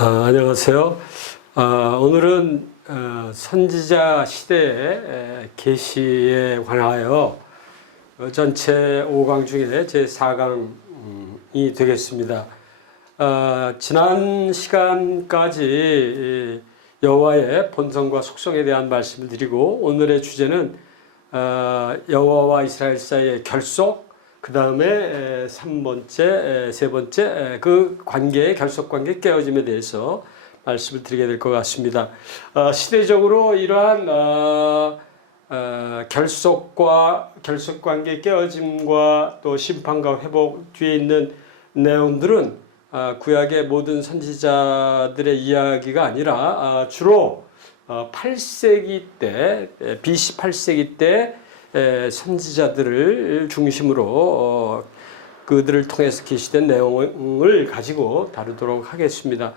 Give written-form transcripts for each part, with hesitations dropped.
안녕하세요. 오늘은 선지자 시대의 계시에 관하여 전체 5강 중에 제 4강이 되겠습니다. 지난 시간까지 여호와의 본성과 속성에 대한 말씀을 드리고, 오늘의 주제는 여호와와 이스라엘 사이의 결속, 그 다음에 세 번째 그 관계의 결속관계 깨어짐에 대해서 말씀을 드리게 될 것 같습니다. 시대적으로 이러한 결속관계 깨어짐과 또 심판과 회복 뒤에 있는 내용들은 구약의 모든 선지자들의 이야기가 아니라 주로 8세기 때, BC 8세기 때 선지자들을 중심으로 그들을 통해서 계시된 내용을 가지고 다루도록 하겠습니다.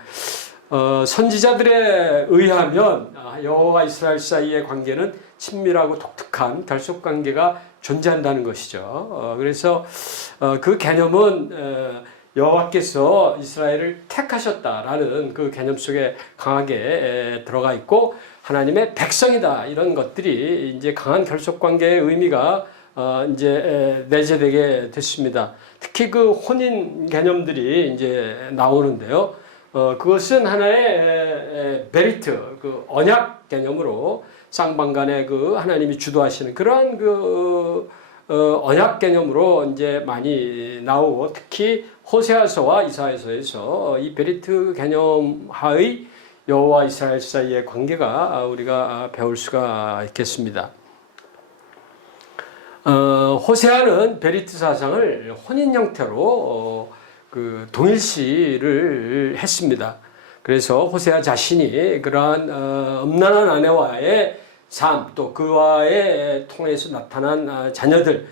선지자들에 의하면 여호와와 이스라엘 사이의 관계는 친밀하고 독특한 결속관계가 존재한다는 것이죠. 그래서 그 개념은 여호와께서 이스라엘을 택하셨다라는 그 개념 속에 강하게 들어가 있고, 하나님의 백성이다, 이런 것들이 이제 강한 결속관계의 의미가 이제 내재되게 됐습니다. 특히 그 혼인 개념들이 이제 나오는데요. 그것은 하나의 베리트, 그 언약 개념으로 쌍방간에 그 하나님이 주도하시는 그러한 언약 개념으로 이제 많이 나오고, 특히 호세아서와 이사야서에서 이 베리트 개념 하의 여호와 이스라엘 사이의 관계가 우리가 배울 수가 있겠습니다. 호세아는 베리트 사상을 혼인 형태로 그 동일시를 했습니다. 그래서 호세아 자신이 그러한 음란한 아내와의 삶, 또 그와의 통해서 나타난 자녀들,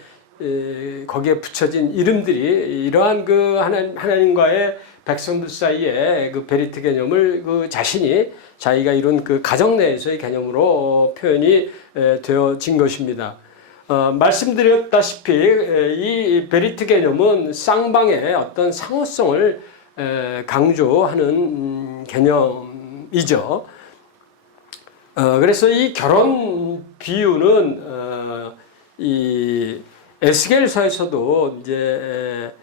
거기에 붙여진 이름들이 이러한 그 하나님과의 백성들 사이에 그 베리트 개념을 그 자신이 자기가 이룬 그 가정 내에서의 개념으로 표현이 되어진 것입니다. 말씀드렸다시피 이 베리트 개념은 쌍방의 어떤 상호성을 강조하는 개념이죠. 그래서 이 결혼 비유는 이 에스겔서에서도 이제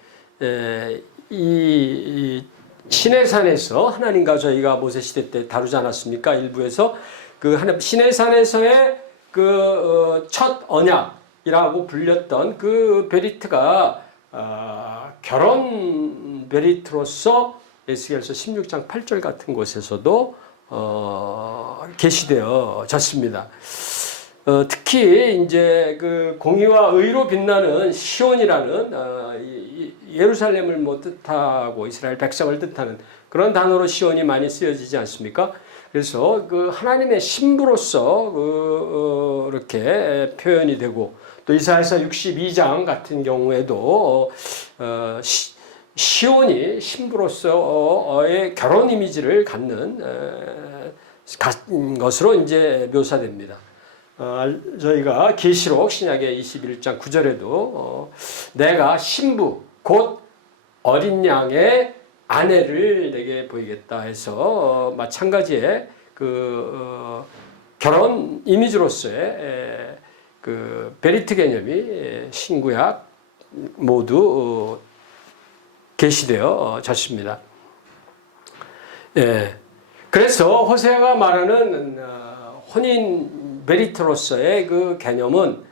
이 시내산에서 하나님과 저희가 모세 시대 때 다루지 않았습니까? 일부에서 그 시내산에서의 그 첫 언약이라고 불렸던 그 베리트가 결혼 베리트로서 에스겔서 16장 8절 같은 곳에서도 계시되어졌습니다. 특히 이제 그 공의와 의로 빛나는 시온이라는 예루살렘을 뭐 뜻하고 이스라엘 백성을 뜻하는 그런 단어로 시온이 많이 쓰여지지 않습니까? 그래서 그 하나님의 신부로서 이렇게 표현이 되고, 또 이사야서 62장 같은 경우에도 시온이 신부로서의 결혼 이미지를 갖는 것으로 이제 묘사됩니다. 저희가 계시록 신약의 21장 9절에도 내가 신부 곧 어린 양의 아내를 내게 보이겠다 해서 마찬가지의 그 결혼 이미지로서의 그 베리트 개념이 신구약 모두 계시되어졌습니다. 그래서 호세아가 말하는 혼인 베리트로서의 그 개념은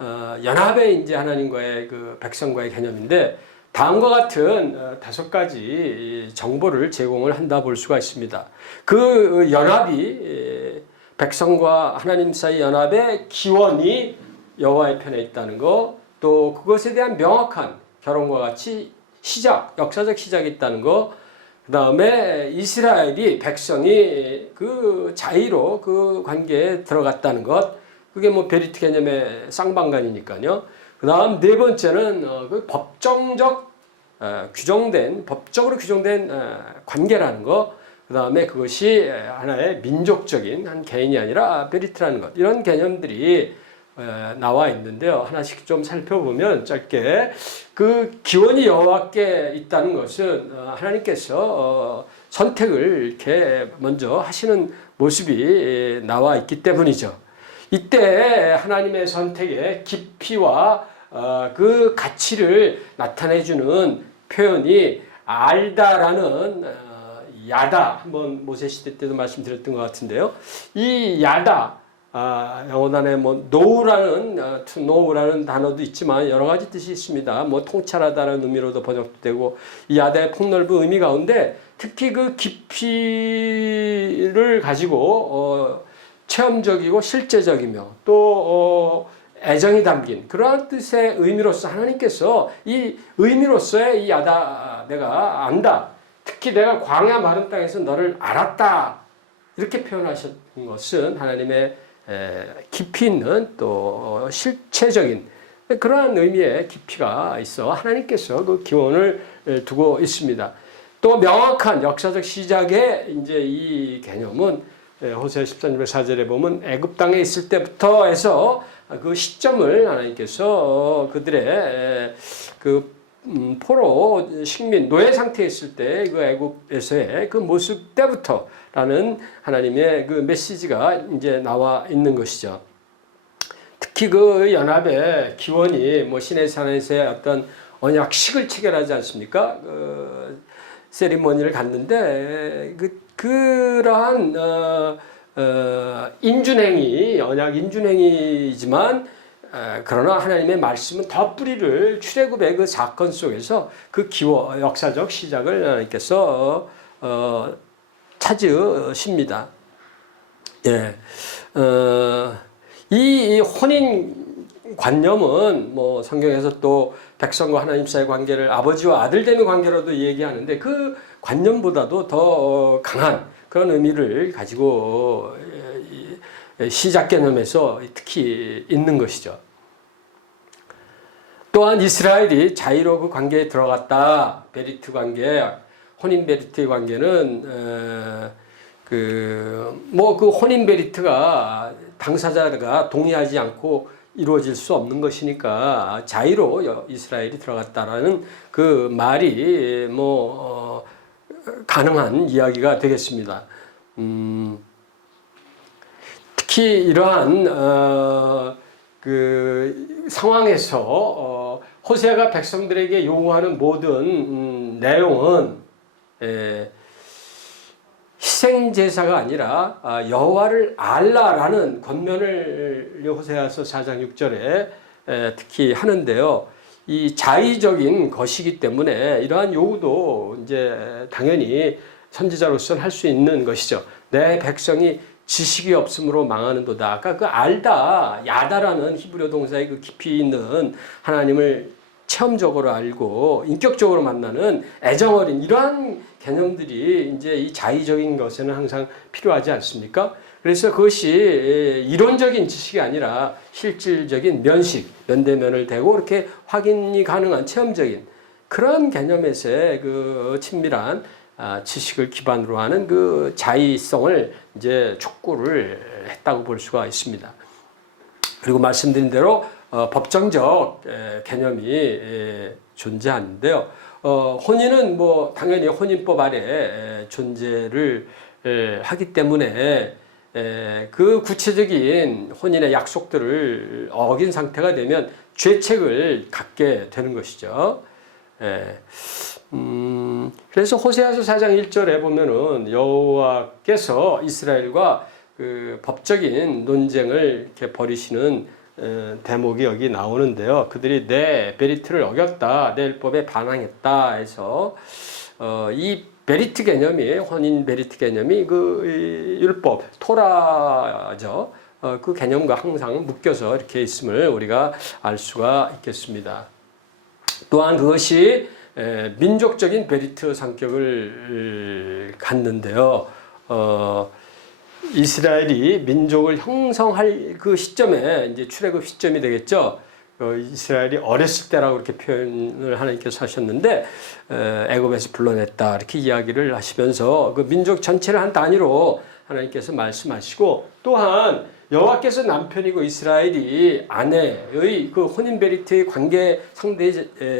연합의 이제 하나님과의 그 백성과의 개념인데, 다음과 같은 5가지 정보를 제공을 한다 볼 수가 있습니다. 그 연합이 백성과 하나님 사이 연합의 기원이 여호와의 편에 있다는 것, 또 그것에 대한 명확한 결혼과 같이 역사적 시작이 있다는 것, 그 다음에 이스라엘이 백성이 그 자의로 그 관계에 들어갔다는 것, 그게 뭐 베리트 개념의 쌍방간이니까요. 그 다음 네 번째는 그 법적으로 규정된 관계라는 것, 그 다음에 그것이 하나의 민족적인 한 개인이 아니라 베리트라는 것, 이런 개념들이 나와 있는데요. 하나씩 좀 살펴보면 짧게 그 기원이 여호와께 있다는 것은 하나님께서 선택을 이렇게 먼저 하시는 모습이 나와 있기 때문이죠. 이때 하나님의 선택의 깊이와 그 가치를 나타내주는 표현이 알다라는 야다, 한번 모세 시대 때도 말씀드렸던 것 같은데요. 이 야다, 영어단에 뭐 know라는 to know라는 단어도 있지만 여러 가지 뜻이 있습니다. 뭐 통찰하다라는 의미로도 번역도 되고, 이 야다의 폭넓은 의미 가운데 특히 그 깊이를 가지고 체험적이고 실제적이며 또 애정이 담긴 그러한 뜻의 의미로서 하나님께서 이 의미로서의 이 야다, 내가 안다, 특히 내가 광야 마른 땅에서 너를 알았다, 이렇게 표현하셨던 것은 하나님의 깊이 있는 또 실체적인 그러한 의미의 깊이가 있어 하나님께서 그 기원을 두고 있습니다. 또 명확한 역사적 시작의 이제 이 개념은 호세아 13장 4절에 보면 애굽 땅에 있을 때부터 해서 그 시점을 하나님께서 그들의 그 포로 식민 노예 상태에 있을 때 그 애굽에서의 그 모습 때부터라는 하나님의 그 메시지가 이제 나와 있는 것이죠. 특히 그 연합의 기원이 뭐 시내산에서의 어떤 언약식을 체결하지 않습니까? 그 세리머니를 갔는데 그러한 인준행위, 언약 인준행위지만 그러나 하나님의 말씀은 더 뿌리를 출애굽의 그 사건 속에서 그 기원, 역사적 시작을 하나님께서 찾으십니다. 예, 이 혼인 관념은 뭐 성경에서 또 백성과 하나님 사이의 관계를 아버지와 아들됨의 관계로도 얘기하는데 그 관념보다도 더 강한 그런 의미를 가지고 시작 개념에서 특히 있는 것이죠. 또한 이스라엘이 자의로 그 관계에 들어갔다. 베리트 관계, 혼인 베리트의 관계는 그 혼인 베리트가 당사자가 동의하지 않고 이루어질 수 없는 것이니까 자의로 이스라엘이 들어갔다라는 그 말이 가능한 이야기가 되겠습니다. 특히 이러한 그 상황에서 호세아가 백성들에게 요구하는 모든 내용은 희생 제사가 아니라 여호와를 알라라는 권면을 호세아서 4장 6절에 특히 하는데요. 이 자의적인 것이기 때문에 이러한 요구도 이제 당연히 선지자로서는 할 수 있는 것이죠. 내 백성이 지식이 없으므로 망하는도다. 아까 그 알다, 야다라는 히브리어 동사의 그 깊이 있는 하나님을 체험적으로 알고 인격적으로 만나는 애정 어린 이러한 개념들이 이제 이 자의적인 것에는 항상 필요하지 않습니까? 그래서 그것이 이론적인 지식이 아니라 실질적인 면식, 면대면을 대고 이렇게 확인이 가능한 체험적인 그런 개념에서의 그 친밀한 지식을 기반으로 하는 그 자의성을 이제 촉구를 했다고 볼 수가 있습니다. 그리고 말씀드린 대로 법정적 개념이 존재하는데요. 혼인은 뭐 당연히 혼인법 아래 존재를 하기 때문에 그 구체적인 혼인의 약속들을 어긴 상태가 되면 죄책을 갖게 되는 것이죠. 그래서 호세아서 4장 1절에 보면은 여호와께서 이스라엘과 그 법적인 논쟁을 이렇게 벌이시는 대목이 여기 나오는데요. 그들이 내 베리트를 어겼다, 내 율법에 반항했다 해서 이 베리트 개념이 혼인 베리트 개념이 그 율법 토라죠. 그 개념과 항상 묶여서 이렇게 있음을 우리가 알 수가 있겠습니다. 또한 그것이 민족적인 베리트 성격을 갖는데요. 이스라엘이 민족을 형성할 그 시점에 이제 출애굽 시점이 되겠죠. 이스라엘이 어렸을 때라고 이렇게 표현을 하나님께서 하셨는데 애굽에서 불러냈다 이렇게 이야기를 하시면서 그 민족 전체를 한 단위로 하나님께서 말씀하시고 또한 여호와께서 남편이고 이스라엘이 아내의 그 혼인 베리트의 관계 상대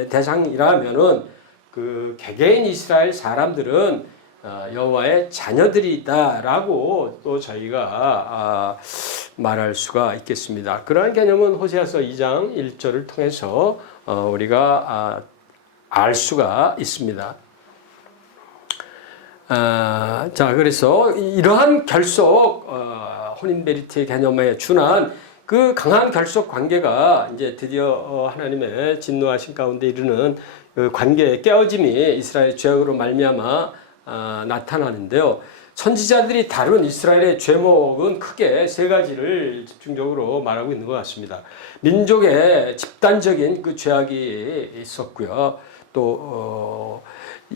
대상이라면은 그 개개인 이스라엘 사람들은 여호와의 자녀들이다라고 또 저희가 말할 수가 있겠습니다. 그러한 개념은 호세아서 2장 1절을 통해서 우리가 알 수가 있습니다. 자, 그래서 이러한 결속 혼인 베리트의 개념에 준한 그 강한 결속 관계가 이제 드디어 하나님의 진노하신 가운데 이르는 그 관계의 깨어짐이 이스라엘 죄악으로 말미암아 나타나는데요. 선지자들이 다룬 이스라엘의 죄목은 크게 세 가지를 집중적으로 말하고 있는 것 같습니다. 민족의 집단적인 그 죄악이 있었고요. 또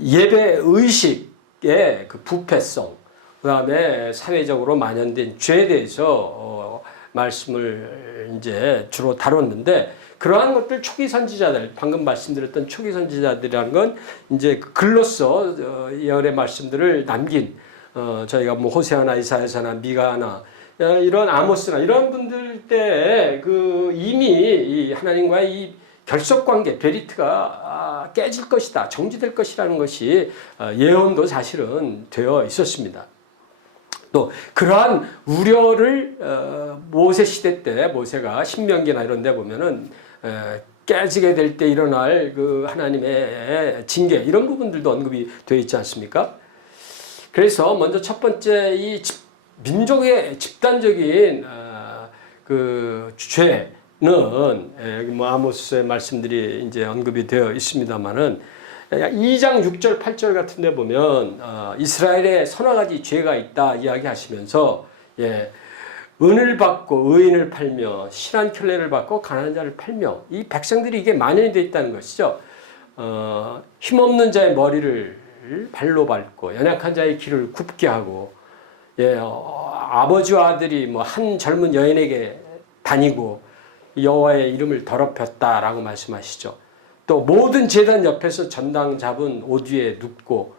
예배 의식의 그 부패성, 그 다음에 사회적으로 만연된 죄에 대해서 말씀을 이제 주로 다뤘는데, 그러한 것들 초기 선지자들, 방금 말씀드렸던 초기 선지자들이라는 건 이제 글로써 예언의 말씀들을 남긴 저희가 뭐 호세아나 이사야서나 미가나 이런 아모스나 이런 분들 때 그 이미 이 하나님과의 이 결속 관계 베리트가 깨질 것이다, 정지될 것이라는 것이 예언도 사실은 되어 있었습니다. 또 그러한 우려를 모세 시대 때 모세가 신명기나 이런 데 보면은 깨지게 될 때 일어날 그 하나님의 징계 이런 부분들도 언급이 되어 있지 않습니까? 그래서 먼저 첫 번째 이 민족의 집단적인 그 죄는 뭐 아모스의 말씀들이 이제 언급이 되어 있습니다만은 2장 6절 8절 같은 데 보면 이스라엘에 서너 가지 죄가 있다 이야기하시면서 은을 받고 의인을 팔며 실한 켤레를 받고 가난한 자를 팔며 이 백성들이 이게 만연이 되어 있다는 것이죠. 힘없는 자의 머리를 발로 밟고 연약한 자의 길을 굽게 하고 아버지와 아들이 뭐 한 젊은 여인에게 다니고 여호와의 이름을 더럽혔다라고 말씀하시죠. 또 모든 제단 옆에서 전당 잡은 옷 위에 눕고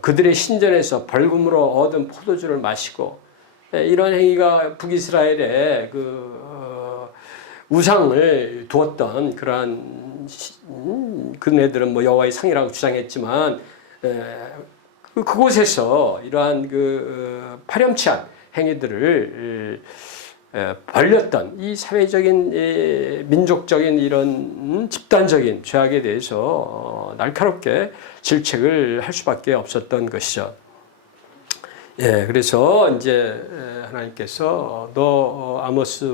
그들의 신전에서 벌금으로 얻은 포도주를 마시고 이런 행위가 북이스라엘의 그 우상을 두었던 그러한 그네들은 뭐 여호와의 상이라고 주장했지만 그곳에서 이러한 그 파렴치한 행위들을 벌렸던 이 사회적인 민족적인 이런 집단적인 죄악에 대해서 날카롭게 질책을 할 수밖에 없었던 것이죠. 그래서 이제 하나님께서 너 아모스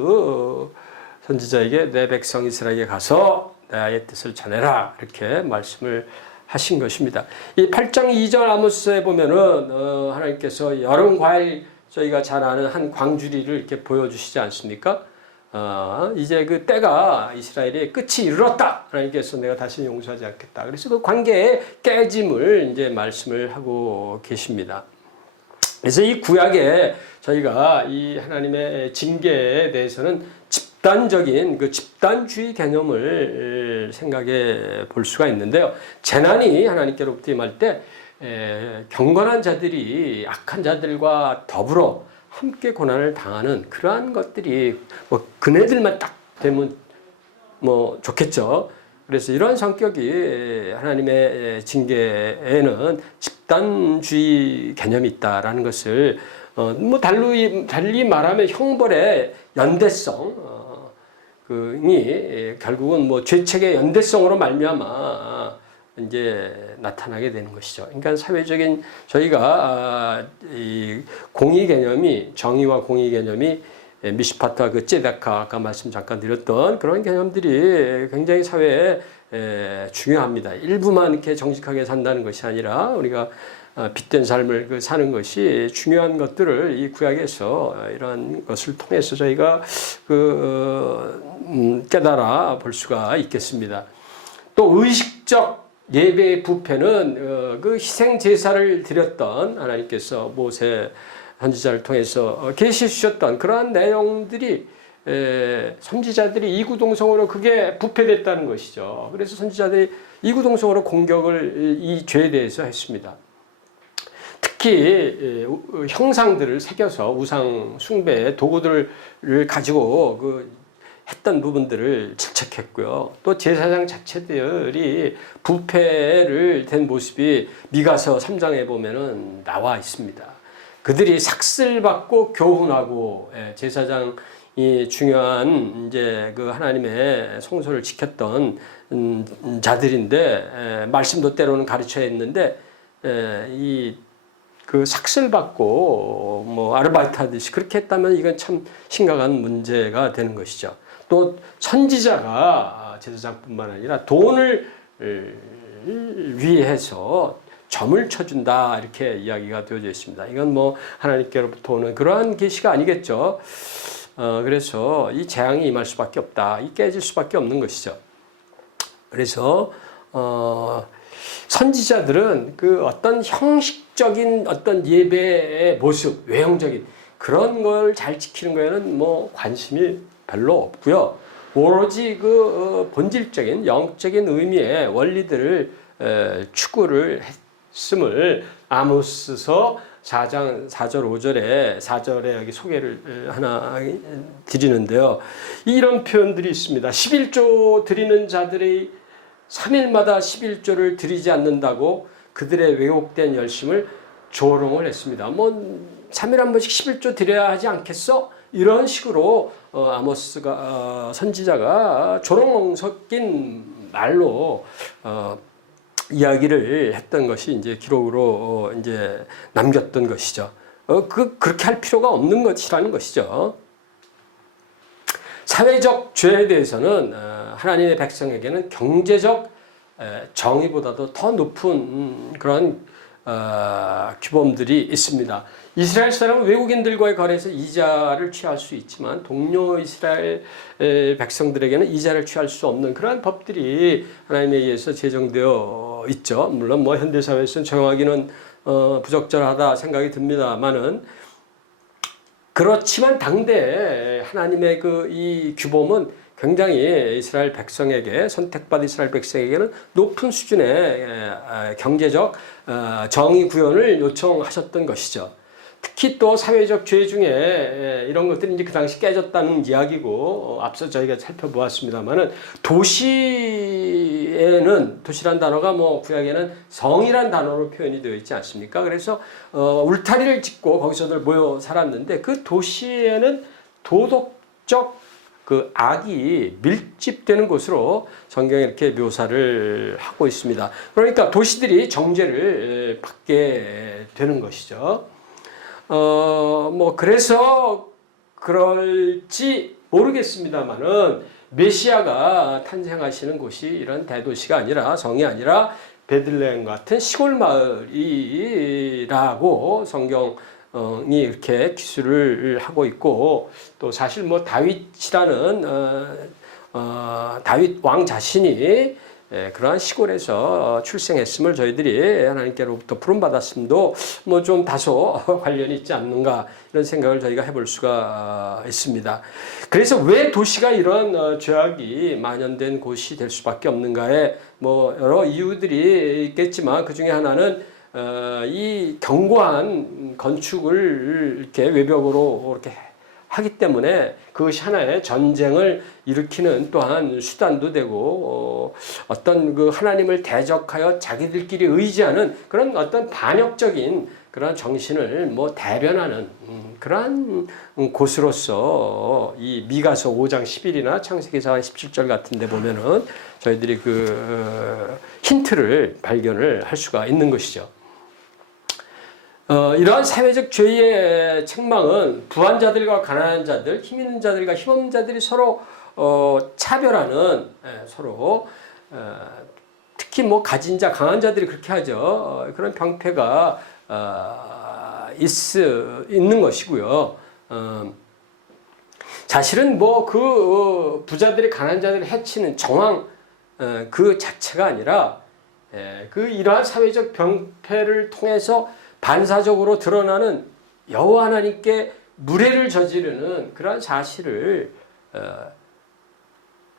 선지자에게 내 백성 이스라엘에게 가서 나의 뜻을 전해라 이렇게 말씀을 하신 것입니다. 이 8장 2절 아모스에 보면은 하나님께서 여름 과일 저희가 잘 아는 한 광주리를 이렇게 보여주시지 않습니까? 이제 그 때가 이스라엘의 끝이 이르렀다. 하나님께서 내가 다시 용서하지 않겠다. 그래서 그 관계의 깨짐을 이제 말씀을 하고 계십니다. 그래서 이 구약에 저희가 이 하나님의 징계에 대해서는 집단적인 그 집단주의 개념을 생각해 볼 수가 있는데요. 재난이 하나님께로부터 임할 때 경건한 자들이 악한 자들과 더불어 함께 고난을 당하는 그러한 것들이 뭐 그네들만 딱 되면 뭐 좋겠죠. 그래서 이러한 성격이 하나님의 징계에는 집단주의 개념이 있다라는 것을 뭐 달리 말하면 형벌의 연대성 이 결국은 뭐 죄책의 연대성으로 말미암아 이제 나타나게 되는 것이죠. 그러니까 사회적인 저희가 이 공의 개념이 정의와 공의 개념이 미시파트와 그 ጼ데카 아까 말씀 잠깐 드렸던 그런 개념들이 굉장히 사회에 중요합니다. 일부만 이렇게 정직하게 산다는 것이 아니라 우리가 빛된 삶을 사는 것이 중요한 것들을 이 구약에서 이러한 것을 통해서 저희가 깨달아 볼 수가 있겠습니다. 또 의식적 예배의 부패는 그 희생 제사를 드렸던 하나님께서 모세 선지자를 통해서 계시해 주셨던 그러한 내용들이 선지자들이 이구동성으로 그게 부패됐다는 것이죠. 그래서 선지자들이 이구동성으로 공격을 이 죄에 대해서 했습니다. 특히 형상들을 새겨서 우상 숭배의 도구들을 가지고 했던 부분들을 질책했고요. 또 제사장 자체들이 부패를 된 모습이 미가서 3장에 보면은 나와 있습니다. 그들이 삭슬받고 교훈하고 제사장이 중요한 이제 그 하나님의 성소를 지켰던 자들인데 말씀도 때로는 가르쳐야 했는데 그 삭슬받고 뭐 아르바이트 하듯이 그렇게 했다면 이건 참 심각한 문제가 되는 것이죠. 또 선지자가 제사장뿐만 아니라 돈을 위해서 점을 쳐준다 이렇게 이야기가 되어져 있습니다. 이건 뭐 하나님께로부터 오는 그러한 계시가 아니겠죠. 그래서 이 재앙이 임할 수밖에 없다. 이 깨질 수밖에 없는 것이죠. 그래서 선지자들은 그 어떤 형식적인 어떤 예배의 모습, 외형적인 그런 걸 잘 지키는 거에는 뭐 관심이 별로 없고요. 오로지 그 본질적인 영적인 의미의 원리들을 추구를 했음을 아모스서 4장 4절 5절에 4절에 여기 소개를 하나 드리는데요. 이런 표현들이 있습니다. 11조 드리는 자들의 3일마다 11조를 드리지 않는다고 그들의 왜곡된 열심을 조롱을 했습니다. 뭐 3일 한 번씩 11조 드려야 하지 않겠어? 이런 식으로 아모스가 선지자가 조롱 섞인 말로 이야기를 했던 것이 이제 기록으로 이제 남겼던 것이죠. 그렇게 할 필요가 없는 것이라는 것이죠. 사회적 죄에 대해서는 하나님의 백성에게는 경제적 정의보다도 더 높은 그런 규범들이 있습니다. 이스라엘 사람은 외국인들과의 거래에서 이자를 취할 수 있지만 동료 이스라엘 백성들에게는 이자를 취할 수 없는 그러한 법들이 하나님에 의해서 제정되어 있죠. 물론 뭐 현대사회에서는 적용하기는 부적절하다 생각이 듭니다만은 그렇지만 당대 하나님의 이 규범은 굉장히 이스라엘 백성에게 선택받은 이스라엘 백성에게는 높은 수준의 경제적 정의 구현을 요청하셨던 것이죠. 특히 또 사회적 죄 중에 이런 것들이 이제 그 당시 깨졌다는 이야기고 앞서 저희가 살펴보았습니다만은 도시에는 도시란 단어가 뭐 구약에는 성이란 단어로 표현이 되어 있지 않습니까? 그래서 울타리를 짓고 거기서들 모여 살았는데 그 도시에는 도덕적 그 악이 밀집되는 곳으로 성경에 이렇게 묘사를 하고 있습니다. 그러니까 도시들이 정죄를 받게 되는 것이죠. 뭐 그래서 그럴지 모르겠습니다만은 메시아가 탄생하시는 곳이 이런 대도시가 아니라 성이 아니라 베들레헴 같은 시골 마을이라고 성경이 이렇게 기술을 하고 있고 또 사실 뭐 다윗이라는 다윗 왕 자신이 그러한 시골에서 출생했음을 저희들이 하나님께로부터 부름받았음도 뭐 좀 다소 관련이 있지 않는가 이런 생각을 저희가 해볼 수가 있습니다. 그래서 왜 도시가 이런 죄악이 만연된 곳이 될 수밖에 없는가에 뭐 여러 이유들이 있겠지만 그 중에 하나는 이 견고한 건축을 이렇게 외벽으로 이렇게 하기 때문에 그것이 하나의 전쟁을 일으키는 또한 수단도 되고 어떤 그 하나님을 대적하여 자기들끼리 의지하는 그런 어떤 반역적인 그런 정신을 뭐 대변하는 그러한 곳으로서 이 미가서 5장 10일이나 창세기 4장 17절 같은 데 보면은 저희들이 그 힌트를 발견을 할 수가 있는 것이죠. 이러한 사회적 죄의 책망은 부한 자들과 가난한 자들, 힘 있는 자들과 힘없는 자들이 서로 차별하는 서로 특히 뭐 가진 자, 강한 자들이 그렇게 하죠. 그런 병폐가 있는 것이고요. 사실은 뭐 그 부자들이 가난한 자들을 해치는 정황 그 자체가 아니라 그 이러한 사회적 병폐를 통해서 반사적으로 드러나는 여호와 하나님께 무례를 저지르는 그러한 사실을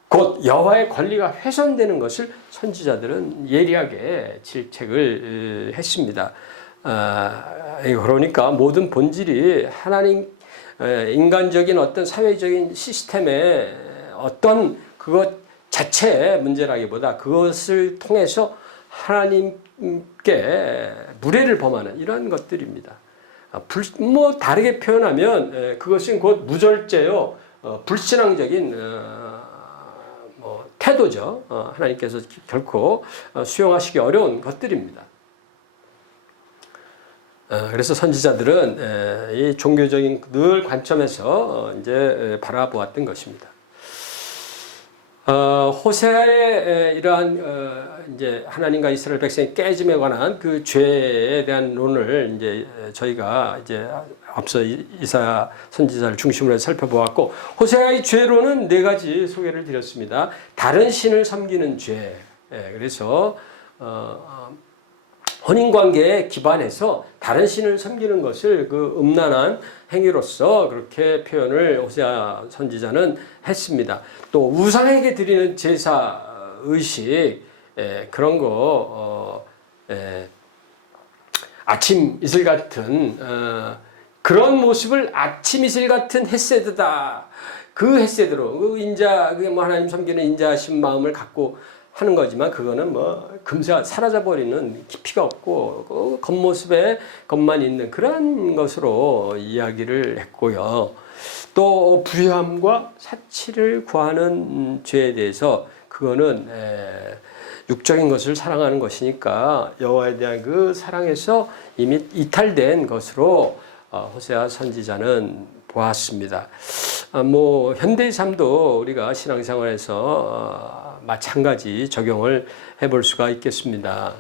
곧 여호와의 권리가 훼손되는 것을 선지자들은 예리하게 질책을 했습니다. 그러니까 모든 본질이 하나님 인간적인 어떤 사회적인 시스템의 어떤 그것 자체의 문제라기보다 그것을 통해서 하나님께 무례를 범하는 이러한 것들입니다. 뭐 다르게 표현하면 그것은 곧 무절제요 불신앙적인 뭐 태도죠. 하나님께서 결코 수용하시기 어려운 것들입니다. 그래서 선지자들은 이 종교적인 늘 관점에서 이제 바라보았던 것입니다. 호세아의 이러한 이제 하나님과 이스라엘 백성의 깨짐에 관한 그 죄에 대한 논을 이제 저희가 이제 앞서 이사야 선지자를 중심으로 해서 살펴보았고, 호세아의 죄로는 4가지 소개를 드렸습니다. 다른 신을 섬기는 죄. 그래서 혼인관계에 기반해서 다른 신을 섬기는 것을 그 음란한 행위로서 그렇게 표현을 호세아 선지자는 했습니다. 또 우상에게 드리는 제사 의식 그런 거 아침 이슬 같은 그런 모습을 아침 이슬 같은 헤세드다. 그 헤세드로 그 인자 그게 뭐 하나님 섬기는 인자하신 마음을 갖고 하는 거지만 그거는 뭐 금세 사라져버리는 깊이가 없고 그 겉모습에 겉만 있는 그런 것으로 이야기를 했고요. 또 부유함과 사치를 구하는 죄에 대해서 그거는 육적인 것을 사랑하는 것이니까 여호와에 대한 그 사랑에서 이미 이탈된 것으로 호세아 선지자는 보았습니다. 뭐 현대의 삶도 우리가 신앙생활에서 마찬가지 적용을 해볼 수가 있겠습니다.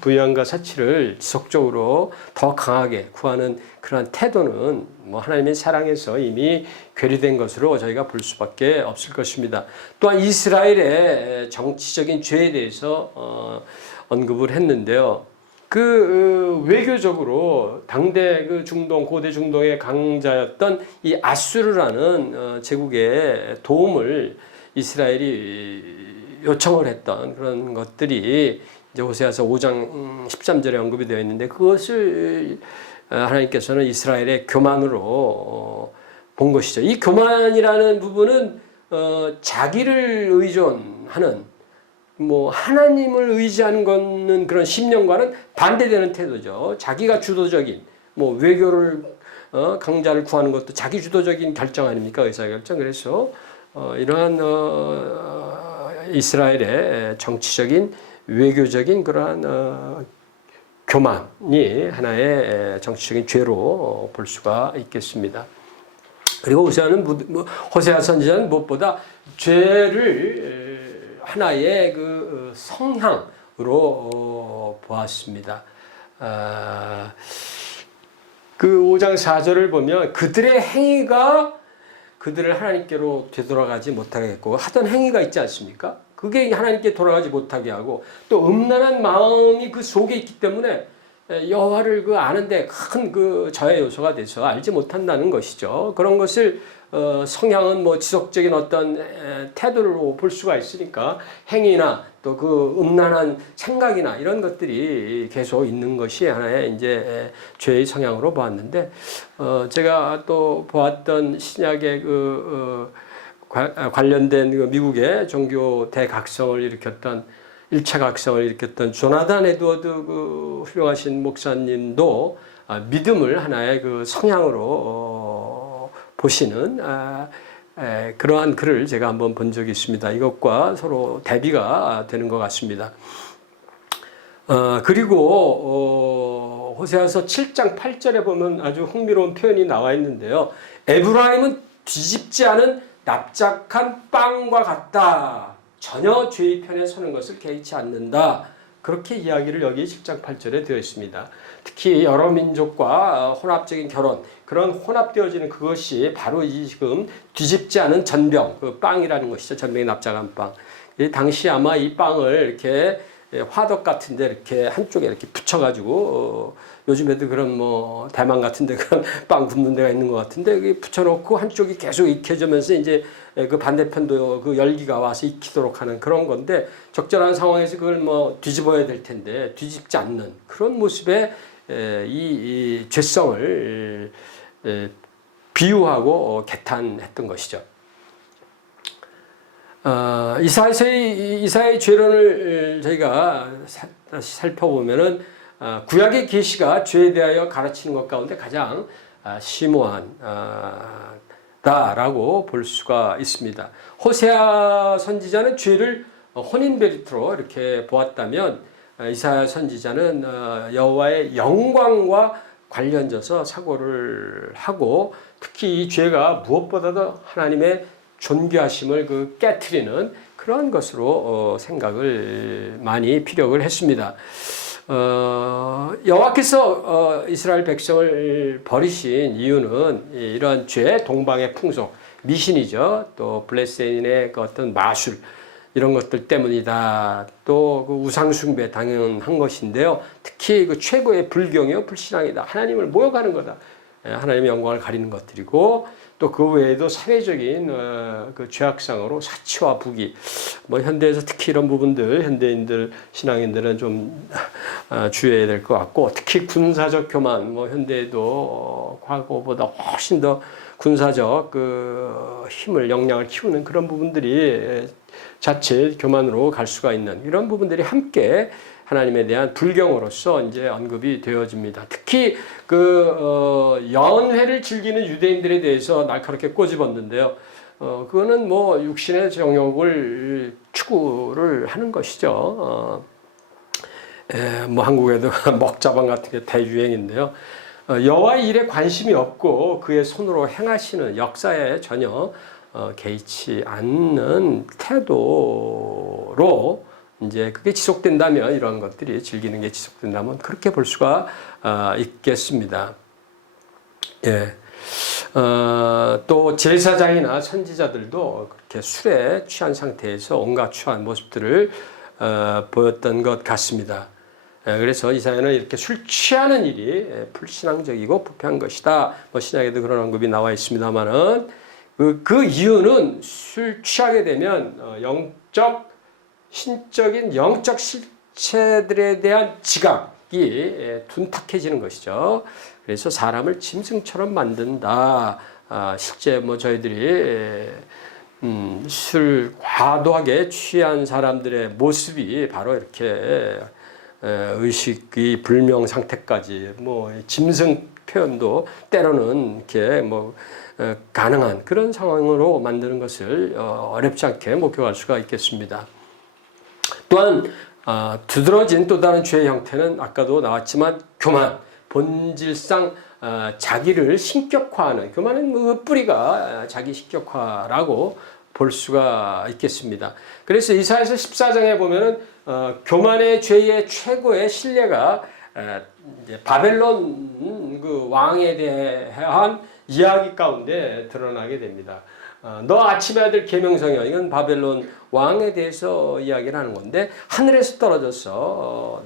부유함과 사치를 지속적으로 더 강하게 구하는 그러한 태도는 뭐 하나님의 사랑에서 이미 괴리된 것으로 저희가 볼 수밖에 없을 것입니다. 또한 이스라엘의 정치적인 죄에 대해서 언급을 했는데요. 그 외교적으로 당대 그 중동 고대 중동의 강자였던 이 아수르라는 제국의 도움을 이스라엘이 요청을 했던 그런 것들이 이제 호세아서 5장 13절에 언급이 되어 있는데 그것을 하나님께서는 이스라엘의 교만으로 본 것이죠. 이 교만이라는 부분은 자기를 의존하는 뭐 하나님을 의지하는 것은 그런 심령과는 반대되는 태도죠. 자기가 주도적인 뭐 외교를 강자를 구하는 것도 자기 주도적인 결정 아닙니까? 의사결정. 그래서 이러한 이스라엘의 정치적인 외교적인 그러한 교만이 하나의 정치적인 죄로 볼 수가 있겠습니다. 그리고 호세아 선지자는 무엇보다 죄를 하나의 그 성향으로 보았습니다. 그 5장 4절을 보면 그들의 행위가 그들을 하나님께로 되돌아가지 못하게 했고 하던 행위가 있지 않습니까? 그게 하나님께 돌아가지 못하게 하고 또 음란한 마음이 그 속에 있기 때문에 여호와를 그 아는데 큰 그 저해 요소가 돼서 알지 못한다는 것이죠. 그런 것을 성향은 뭐 지속적인 어떤 태도로 볼 수가 있으니까 행위나 또 그 음란한 생각이나 이런 것들이 계속 있는 것이 하나의 이제 죄의 성향으로 보았는데 제가 또 보았던 신약의 관련된 그 미국의 종교 대각성을 일으켰던 1차 각성을 일으켰던 조나단 에드워드 그 훌륭하신 목사님도 믿음을 하나의 그 성향으로 보시는 그러한 글을 제가 한번 본 적이 있습니다. 이것과 서로 대비가 되는 것 같습니다. 그리고 호세아서 7장 8절에 보면 아주 흥미로운 표현이 나와 있는데요. 에브라임은 뒤집지 않은 납작한 빵과 같다. 전혀 죄의 편에 서는 것을 개의치 않는다. 그렇게 이야기를 여기 10장 8절에 되어 있습니다. 특히 여러 민족과 혼합적인 결혼, 그런 혼합되어지는 그것이 바로 이 지금 뒤집지 않은 전병, 그 빵이라는 것이죠. 전병의 납작한 빵. 당시 아마 이 빵을 이렇게 화덕 같은데 이렇게 한쪽에 이렇게 붙여가지고 요즘에도 그런 뭐 대만 같은데 그런 빵 굽는 데가 있는 것 같은데 붙여놓고 한쪽이 계속 익혀지면서 이제 그 반대편도 그 열기가 와서 익히도록 하는 그런 건데 적절한 상황에서 그걸 뭐 뒤집어야 될 텐데 뒤집지 않는 그런 모습의 이 죄성을 비유하고 개탄했던 것이죠. 이사야의 죄론을 저희가 다시 살펴보면은 구약의 계시가 죄에 대하여 가르치는 것 가운데 가장 심오하다라고 볼 수가 있습니다. 호세아 선지자는 죄를 혼인 메리트로 이렇게 보았다면 이사야 선지자는 여호와의 영광과 관련져서 사고를 하고 특히 이 죄가 무엇보다도 하나님의 존귀하심을 깨트리는 그런 것으로 생각을 많이 피력을 했습니다. 여호와께서 이스라엘 백성을 버리신 이유는 이러한 죄, 동방의 풍속, 미신이죠. 또 블레셋인의 그 어떤 마술 이런 것들 때문이다. 또 그 우상숭배 당연한 것인데요. 특히 그 최고의 불경이요, 불신앙이다. 하나님을 모욕하는 거다. 하나님의 영광을 가리는 것들이고 또 그 외에도 사회적인 그 죄악상으로 사치와 부기, 뭐 현대에서 특히 이런 부분들 현대인들 신앙인들은 좀 주의해야 될 것 같고 특히 군사적 교만, 뭐 현대에도 과거보다 훨씬 더 군사적 그 힘을 역량을 키우는 그런 부분들이 자체 교만으로 갈 수가 있는 이런 부분들이 함께 하나님에 대한 불경으로서 이제 언급이 되어집니다. 특히 연회를 즐기는 유대인들에 대해서 날카롭게 꼬집었는데요. 그거는 뭐 육신의 정욕을 추구를 하는 것이죠. 뭐 한국에도 먹자방 같은 게 대유행인데요. 여호와의 일에 관심이 없고 그의 손으로 행하시는 역사에 전혀 개의치 않는 태도로 이제 그게 지속된다면 이러한 것들이 즐기는 게 지속된다면 그렇게 볼 수가 있겠습니다. 예. 또 제사장이나 선지자들도 그렇게 술에 취한 상태에서 온갖 추한 모습들을 보였던 것 같습니다. 그래서 이사야는 이렇게 술 취하는 일이 불신앙적이고 부패한 것이다. 뭐 신약에도 그런 언급이 나와 있습니다만은 그 이유는 술 취하게 되면 신적인 영적 실체들에 대한 지각이 둔탁해지는 것이죠. 그래서 사람을 짐승처럼 만든다. 실제 뭐 저희들이 술 과도하게 취한 사람들의 모습이 바로 이렇게 의식이 불명 상태까지 뭐 짐승 표현도 때로는 이렇게 뭐 가능한 그런 상황으로 만드는 것을 어렵지 않게 목격할 수가 있겠습니다. 또한 두드러진 또 다른 죄의 형태는 아까도 나왔지만 교만, 본질상 자기를 신격화하는 교만은 그 뿌리가 자기 신격화라고 볼 수가 있겠습니다. 그래서 이사야서 14장에 보면은 교만의 죄의 최고의 신뢰가 이제 바벨론 그 왕에 대한 이야기 가운데 드러나게 됩니다. 너 아침의 아들 계명성이여. 이건 바벨론 왕에 대해서 이야기를 하는 건데 하늘에서 떨어져서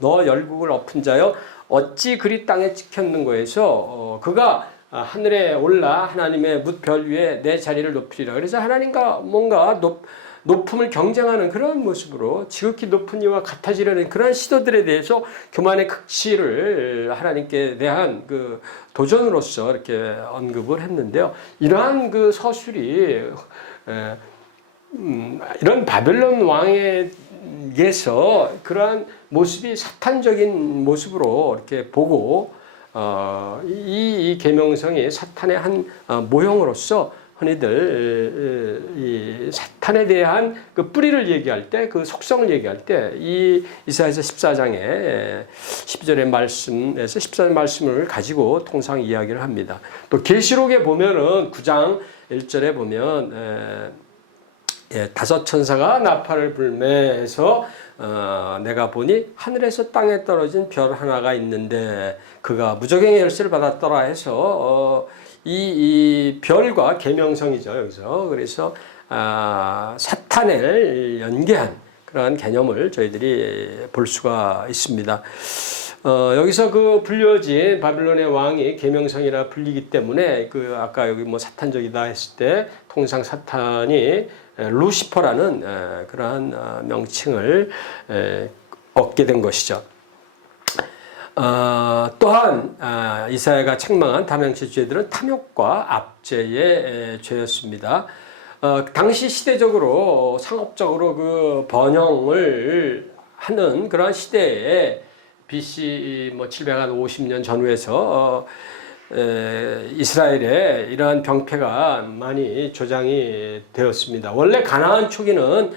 너 열국을 엎은 자여 어찌 그리 땅에 찍혔는고 해서 그가 하늘에 올라 하나님의 뭇별 위에 내 자리를 높이리라. 그래서 하나님과 뭔가 높음을 경쟁하는 그런 모습으로 지극히 높은 이와 같아지려는 그런 시도들에 대해서 교만의 극치를 하나님께 대한 그 도전으로서 이렇게 언급을 했는데요. 이러한 그 서술이 이런 바벨론 왕에게서 그러한 모습이 사탄적인 모습으로 이렇게 보고 이 계명성이 사탄의 한 모형으로서 흔히들 이 사탄에 대한 그 뿌리를 얘기할 때, 그 속성을 얘기할 때 이 이사야서 14장의 12절의 말씀에서 14절 말씀을 가지고 통상 이야기를 합니다. 또 계시록에 보면은 9장 1절에 보면 다섯 천사가 나팔을 불매해서 내가 보니 하늘에서 땅에 떨어진 별 하나가 있는데 그가 무저갱의 열쇠를 받았더라 해서 이 별과 계명성이죠 여기서. 그래서 사탄을 연계한 그러한 개념을 저희들이 볼 수가 있습니다. 여기서 그 불려진 바빌론의 왕이 계명성이라 불리기 때문에 그 아까 여기 뭐 사탄적이다 했을 때 통상 사탄이 루시퍼라는 그러한 명칭을 얻게 된 것이죠. 또한 이사야가 책망한 다명시 죄들은 탐욕과 압제의 죄였습니다. 당시 시대적으로 상업적으로 그 번영을 하는 그러한 시대에 BC 750년 전후에서 이스라엘에 이러한 병폐가 많이 조장이 되었습니다. 원래 가나안 초기는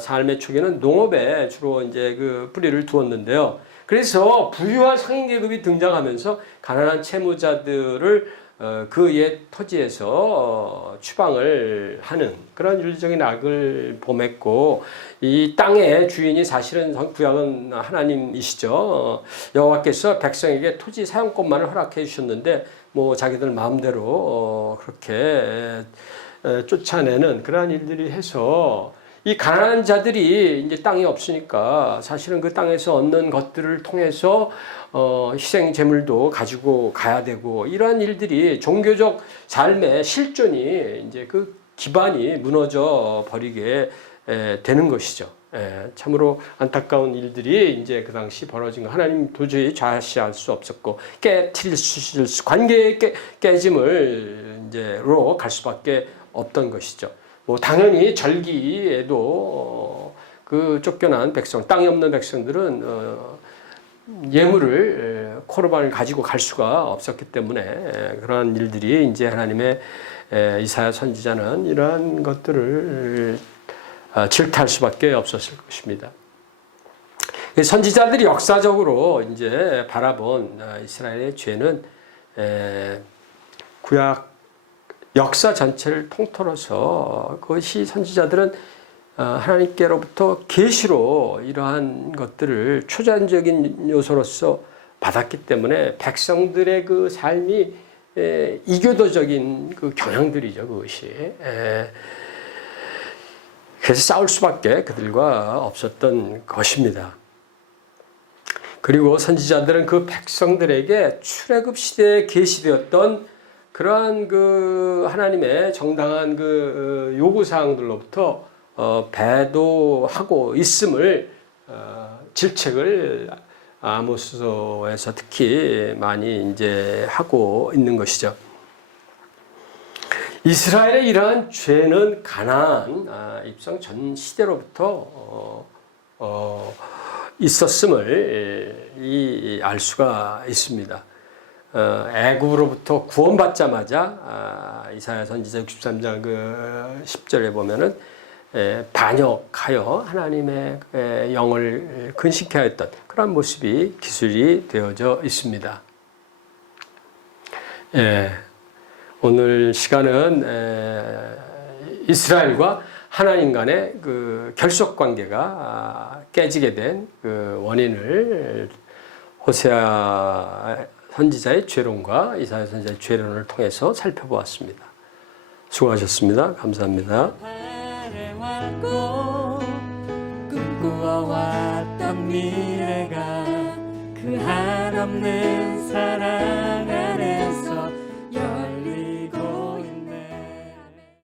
삶의 초기는 농업에 주로 이제 그 뿌리를 두었는데요. 그래서 부유한 상인 계급이 등장하면서 가난한 채무자들을 그 옛 토지에서 추방을 하는 그런 윤리적인 악을 범했고, 이 땅의 주인이 사실은 구약은 하나님이시죠. 여호와께서 백성에게 토지 사용권만을 허락해 주셨는데 자기들 마음대로 그렇게 쫓아내는 그러한 일들이 해서 이 가난한 자들이 이제 땅이 없으니까 사실은 그 땅에서 얻는 것들을 통해서 희생 제물도 가지고 가야 되고, 이러한 일들이 종교적 삶의 실존이 이제 그 기반이 무너져 버리게 되는 것이죠. 참으로 안타까운 일들이 이제 그 당시 벌어진 거, 하나님 도저히 좌시할 수 없었고 깨트릴 수 관계의 깨짐을 이제로 갈 수밖에 없던 것이죠. 당연히 절기에도 그 쫓겨난 백성, 땅이 없는 백성들은 예물을 코르반을 가지고 갈 수가 없었기 때문에 그러한 일들이 이제 하나님의 이사야 선지자는 이러한 것들을 질타할 수밖에 없었을 것입니다. 선지자들이 역사적으로 이제 바라본 이스라엘의 죄는 구약 역사 전체를 통틀어서 그것이 선지자들은 하나님께로부터 계시로 이러한 것들을 초자연적인 요소로서 받았기 때문에 백성들의 그 삶이 이교도적인 그 경향들이죠, 그것이. 그래서 싸울 수밖에 그들과 없었던 것입니다. 그리고 선지자들은 그 백성들에게 출애굽 시대에 계시되었던 그러한 그 하나님의 정당한 그 요구 사항들로부터 배도하고 있음을 질책을 아모스서에서 특히 많이 이제 하고 있는 것이죠. 이스라엘의 이러한 죄는 가나안 입성 전 시대로부터 있었음을 알 수가 있습니다. 애굽으로부터 구원받자마자 이사야 선지자 63장 그 10절에 보면은 반역하여 하나님의 영을 근심케 하였던 그런 모습이 기술이 되어져 있습니다. 오늘 시간은 이스라엘과 하나님 간의 그 결속 관계가 깨지게 된 그 원인을 호세아 선지자의 죄론과 이사야 선지자의 죄론을 통해서 살펴보았습니다. 수고하셨습니다. 감사합니다. 꿈꾸어왔던 미래가 그 한없는 사랑